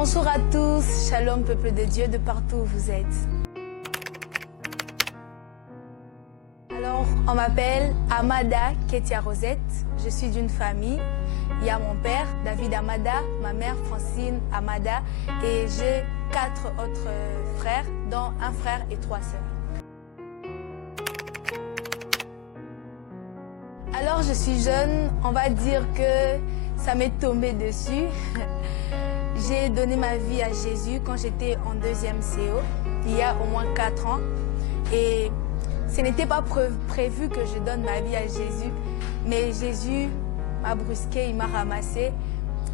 Bonjour à tous, shalom peuple de Dieu de partout où vous êtes. Alors, on m'appelle Amada Ketia Rosette, je suis d'une famille. Il y a mon père, David Amada, ma mère, Francine Amada, et j'ai 4 autres frères, dont un frère et 3 sœurs. Alors, je suis jeune, on va dire que ça m'est tombé dessus. J'ai donné ma vie à Jésus quand j'étais en 2e CO, il y a au moins 4 ans. Et ce n'était pas prévu que je donne ma vie à Jésus, mais Jésus m'a brusqué, il m'a ramassé.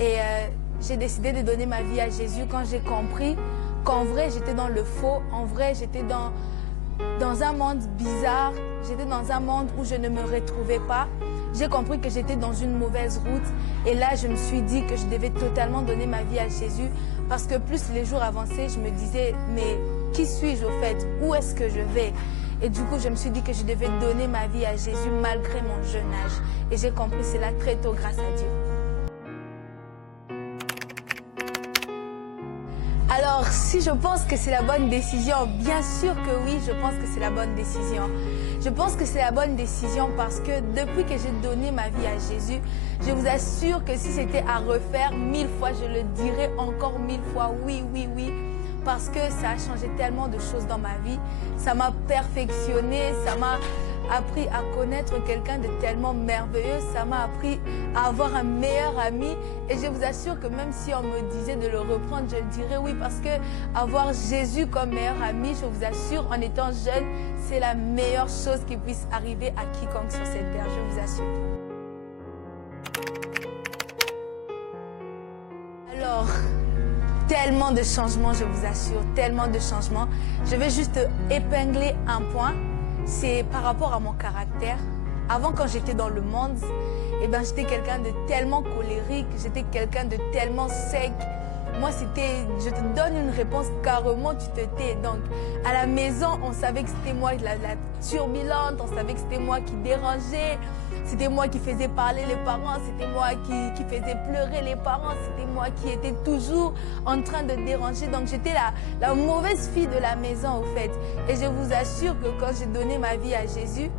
Et j'ai décidé de donner ma vie à Jésus quand j'ai compris qu'en vrai j'étais dans le faux, en vrai j'étais dans un monde bizarre, j'étais dans un monde où je ne me retrouvais pas. J'ai compris que j'étais dans une mauvaise route et là je me suis dit que je devais totalement donner ma vie à Jésus parce que plus les jours avançaient, je me disais mais qui suis-je au fait? Où est-ce que je vais? Et du coup je me suis dit que je devais donner ma vie à Jésus malgré mon jeune âge et j'ai compris cela très tôt grâce à Dieu. Alors, si je pense que c'est la bonne décision, bien sûr que oui, je pense que c'est la bonne décision. Je pense que c'est la bonne décision parce que depuis que j'ai donné ma vie à Jésus, je vous assure que si c'était à refaire 1000 fois, je le dirais encore 1000 fois, oui, oui, oui. Parce que ça a changé tellement de choses dans ma vie. Ça m'a perfectionné, ça m'a appris à connaître quelqu'un de tellement merveilleux. Ça m'a appris à avoir un meilleur ami. Et je vous assure que même si on me disait de le reprendre, je le dirais oui. Parce que avoir Jésus comme meilleur ami, je vous assure, en étant jeune, c'est la meilleure chose qui puisse arriver à quiconque sur cette terre, je vous assure. Alors, tellement de changements, je vous assure, tellement de changements. Je vais juste épingler un point, c'est par rapport à mon caractère. Avant, quand j'étais dans le monde, eh ben, j'étais quelqu'un de tellement colérique, j'étais quelqu'un de tellement sec. Moi, c'était, je te donne une réponse, carrément, tu te tais. Donc, à la maison, on savait que c'était moi la turbulente, on savait que c'était moi qui dérangeais, c'était moi qui faisais parler les parents, c'était moi qui faisais pleurer les parents, c'était moi qui étais toujours en train de déranger. Donc, j'étais la mauvaise fille de la maison, au fait. Et je vous assure que quand j'ai donné ma vie à Jésus,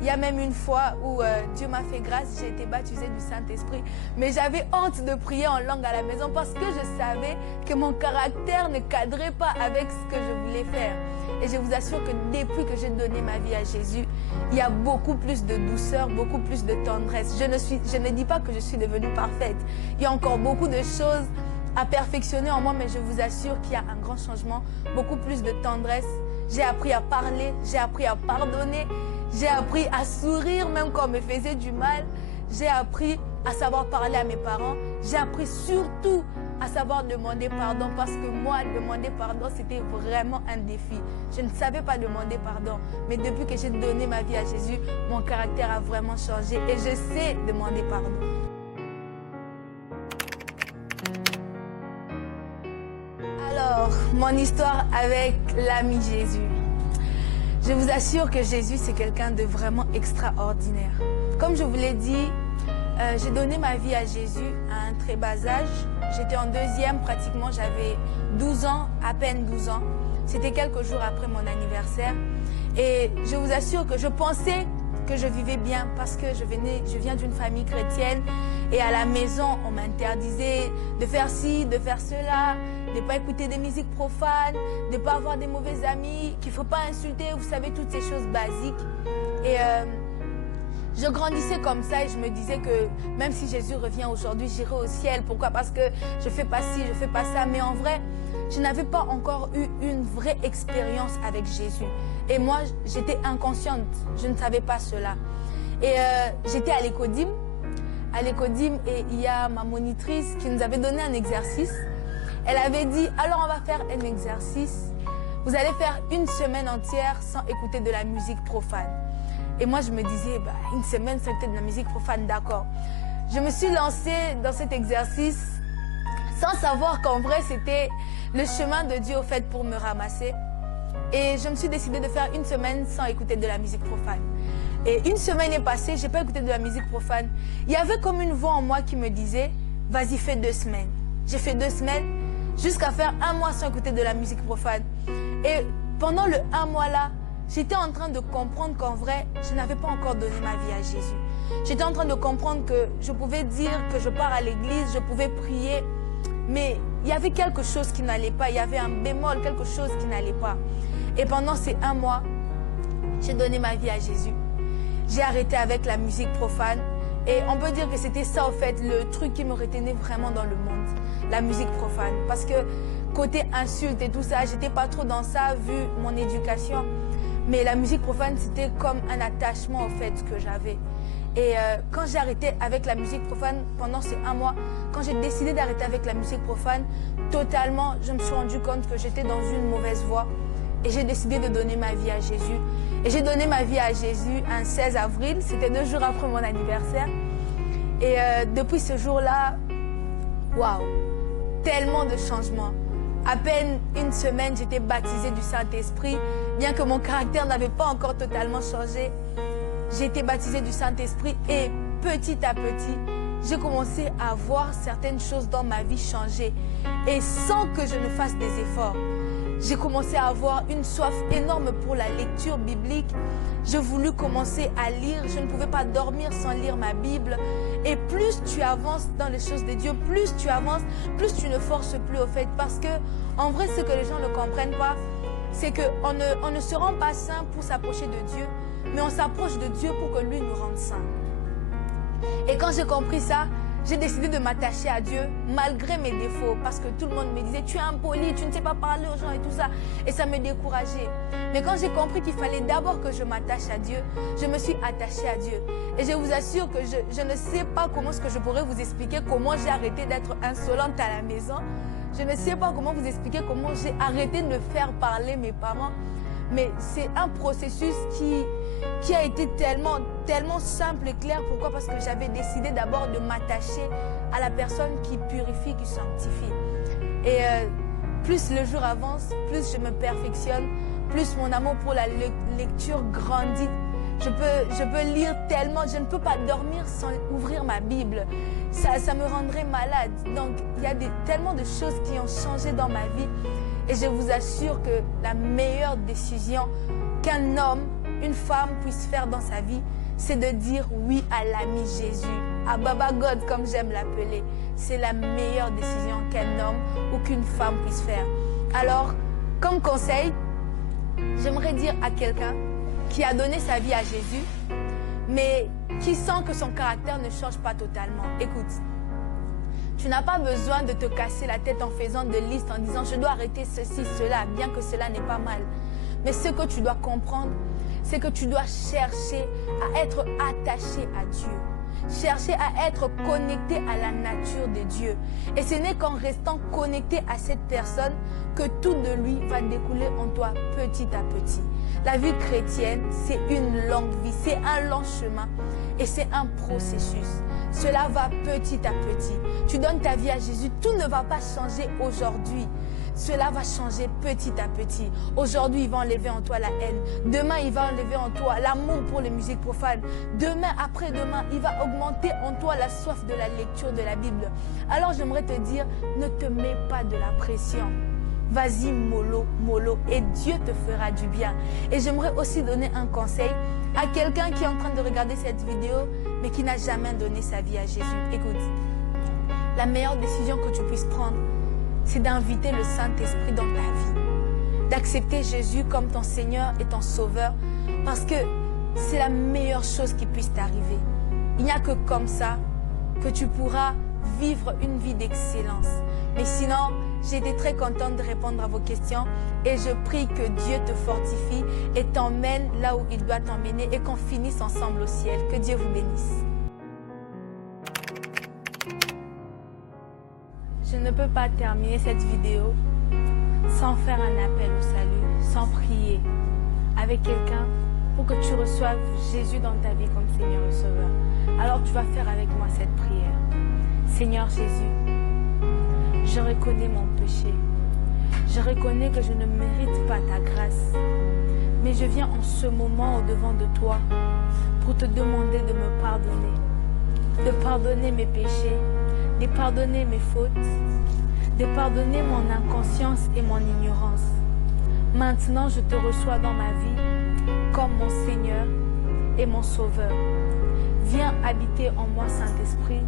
il y a même une fois où Dieu m'a fait grâce, j'ai été baptisée du Saint-Esprit. Mais j'avais honte de prier en langue à la maison parce que je savais que mon caractère ne cadrait pas avec ce que je voulais faire. Et je vous assure que depuis que j'ai donné ma vie à Jésus, il y a beaucoup plus de douceur, beaucoup plus de tendresse. Je ne dis pas que je suis devenue parfaite. Il y a encore beaucoup de choses à perfectionner en moi, mais je vous assure qu'il y a un grand changement, beaucoup plus de tendresse. J'ai appris à parler, j'ai appris à pardonner. J'ai appris à sourire même quand on me faisait du mal. J'ai appris à savoir parler à mes parents. J'ai appris surtout à savoir demander pardon parce que moi, demander pardon, c'était vraiment un défi. Je ne savais pas demander pardon. Mais depuis que j'ai donné ma vie à Jésus, mon caractère a vraiment changé et je sais demander pardon. Alors, mon histoire avec l'ami Jésus. Je vous assure que Jésus, c'est quelqu'un de vraiment extraordinaire. Comme je vous l'ai dit, j'ai donné ma vie à Jésus à un très bas âge. J'étais en 2e, pratiquement, j'avais 12 ans, à peine 12 ans. C'était quelques jours après mon anniversaire. Et je vous assure que je pensais que je vivais bien parce que je viens d'une famille chrétienne et à la maison, on m'interdisait de faire ci, de faire cela, de ne pas écouter des musiques profanes, de ne pas avoir des mauvais amis, qu'il ne faut pas insulter, vous savez, toutes ces choses basiques. Et je grandissais comme ça et je me disais que même si Jésus revient aujourd'hui, j'irai au ciel. Pourquoi? Parce que je fais pas ci, je fais pas ça. Mais en vrai, je n'avais pas encore eu une vraie expérience avec Jésus. Et moi, j'étais inconsciente. Je ne savais pas cela. Et j'étais à l'Ecodim. À l'Ecodim, et il y a ma monitrice qui nous avait donné un exercice. Elle avait dit, alors on va faire un exercice. Vous allez faire une semaine entière sans écouter de la musique profane. Et moi, je me disais, bah, une semaine sans écouter de la musique profane, d'accord. Je me suis lancée dans cet exercice sans savoir qu'en vrai, c'était le chemin de Dieu au fait pour me ramasser. Et je me suis décidée de faire une semaine sans écouter de la musique profane. Et une semaine est passée, je n'ai pas écouté de la musique profane. Il y avait comme une voix en moi qui me disait, vas-y, fais 2 semaines. J'ai fait 2 semaines. jusqu'à faire 1 mois sans écouter de la musique profane. Et pendant le 1 mois là, j'étais en train de comprendre qu'en vrai, je n'avais pas encore donné ma vie à Jésus. J'étais en train de comprendre que je pouvais dire que je pars à l'église, je pouvais prier, mais il y avait quelque chose qui n'allait pas, il y avait un bémol, quelque chose qui n'allait pas. Et pendant ces 1 mois, j'ai donné ma vie à Jésus. J'ai arrêté avec la musique profane. Et on peut dire que c'était ça, en fait, le truc qui me retenait vraiment dans le monde. La musique profane. Parce que côté insulte et tout ça, j'étais pas trop dans ça, vu mon éducation. Mais la musique profane, c'était comme un attachement, en fait, que j'avais. Et quand j'ai arrêté avec la musique profane pendant ces 1 mois, quand j'ai décidé d'arrêter avec la musique profane, totalement, je me suis rendu compte que j'étais dans une mauvaise voie. Et j'ai décidé de donner ma vie à Jésus. Et j'ai donné ma vie à Jésus un 16 avril, c'était 2 jours après mon anniversaire. Et depuis ce jour-là, waouh, tellement de changements. À peine 1 semaine, j'étais baptisée du Saint-Esprit, bien que mon caractère n'avait pas encore totalement changé. J'ai été baptisée du Saint-Esprit et petit à petit, j'ai commencé à voir certaines choses dans ma vie changer. Et sans que je ne fasse des efforts. J'ai commencé à avoir une soif énorme pour la lecture biblique. J'ai voulu commencer à lire. Je ne pouvais pas dormir sans lire ma Bible. Et plus tu avances dans les choses de Dieu, plus tu avances, plus tu ne forces plus au fait. Parce que, en vrai, ce que les gens ne comprennent pas, c'est qu'on ne se rend pas saint pour s'approcher de Dieu, mais on s'approche de Dieu pour que lui nous rende saints. Et quand j'ai compris ça, j'ai décidé de m'attacher à Dieu malgré mes défauts parce que tout le monde me disait tu es impoli, tu ne sais pas parler aux gens et tout ça. Et ça me décourageait. Mais quand j'ai compris qu'il fallait d'abord que je m'attache à Dieu, je me suis attachée à Dieu. Et je vous assure que je ne sais pas comment est-ce que je pourrais vous expliquer comment j'ai arrêté d'être insolente à la maison. Je ne sais pas comment vous expliquer comment j'ai arrêté de faire parler mes parents. Mais c'est un processus qui a été tellement simple et clair. Pourquoi? Parce que j'avais décidé d'abord de m'attacher à la personne qui purifie, qui sanctifie. Et plus le jour avance, plus je me perfectionne, plus mon amour pour la lecture grandit. Je peux lire tellement, je ne peux pas dormir sans ouvrir ma Bible. Ça me rendrait malade. Donc il y a tellement de choses qui ont changé dans ma vie. Et je vous assure que la meilleure décision qu'un homme, une femme puisse faire dans sa vie, c'est de dire oui à l'ami Jésus, à Baba God comme j'aime l'appeler. C'est la meilleure décision qu'un homme ou qu'une femme puisse faire. Alors, comme conseil, j'aimerais dire à quelqu'un qui a donné sa vie à Jésus, mais qui sent que son caractère ne change pas totalement. Écoute, tu n'as pas besoin de te casser la tête en faisant des listes, en disant je dois arrêter ceci, cela, bien que cela n'est pas mal. Mais ce que tu dois comprendre, c'est que tu dois chercher à être attaché à Dieu. Chercher à être connecté à la nature de Dieu. Et ce n'est qu'en restant connecté à cette personne que tout de lui va découler en toi petit à petit. La vie chrétienne, c'est une longue vie, c'est un long chemin et c'est un processus. Cela va petit à petit. Tu donnes ta vie à Jésus, tout ne va pas changer aujourd'hui. Cela va changer petit à petit. Aujourd'hui, il va enlever en toi la haine. Demain, il va enlever en toi l'amour pour les musiques profanes. Demain, après-demain, il va augmenter en toi la soif de la lecture de la Bible. Alors, j'aimerais te dire, ne te mets pas de la pression. Vas-y, mollo, mollo, et Dieu te fera du bien. Et j'aimerais aussi donner un conseil à quelqu'un qui est en train de regarder cette vidéo, mais qui n'a jamais donné sa vie à Jésus. Écoute, la meilleure décision que tu puisses prendre, c'est d'inviter le Saint-Esprit dans ta vie. D'accepter Jésus comme ton Seigneur et ton Sauveur, parce que c'est la meilleure chose qui puisse t'arriver. Il n'y a que comme ça que tu pourras vivre une vie d'excellence. Mais sinon, j'ai été très contente de répondre à vos questions et je prie que Dieu te fortifie et t'emmène là où il doit t'emmener et qu'on finisse ensemble au ciel. Que Dieu vous bénisse. Je ne peux pas terminer cette vidéo sans faire un appel au salut, sans prier avec quelqu'un pour que tu reçoives Jésus dans ta vie comme Seigneur et Sauveur. Alors tu vas faire avec moi cette prière. Seigneur Jésus, je reconnais mon péché. Je reconnais que je ne mérite pas ta grâce. Mais je viens en ce moment au-devant de toi pour te demander de me pardonner. De pardonner mes péchés, de pardonner mes fautes, de pardonner mon inconscience et mon ignorance. Maintenant, je te reçois dans ma vie comme mon Seigneur et mon Sauveur. Viens habiter en moi, Saint-Esprit,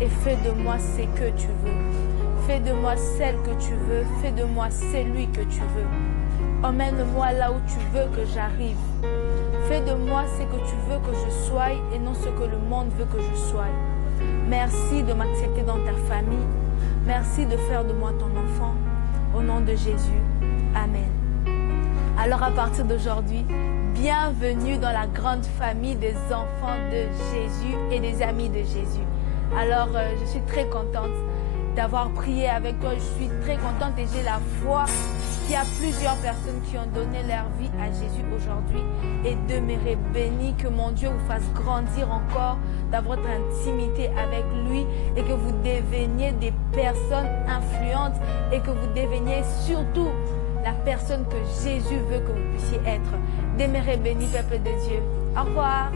et fais de moi ce que tu veux. Fais de moi celle que tu veux, fais de moi celui que tu veux. Emmène-moi là où tu veux que j'arrive. Fais de moi ce que tu veux que je sois et non ce que le monde veut que je sois. Merci de m'accepter dans ta famille. Merci de faire de moi ton enfant. Au nom de Jésus. Amen. Alors à partir d'aujourd'hui, bienvenue dans la grande famille des enfants de Jésus et des amis de Jésus. Alors je suis très contente d'avoir prié avec toi. Je suis très contente et j'ai la foi qu'il y a plusieurs personnes qui ont donné leur vie à Jésus aujourd'hui et demeurez bénis, que mon Dieu vous fasse grandir encore dans votre intimité avec lui et que vous deveniez des personnes influentes et que vous deveniez surtout la personne que Jésus veut que vous puissiez être. Demeurez bénis, peuple de Dieu. Au revoir.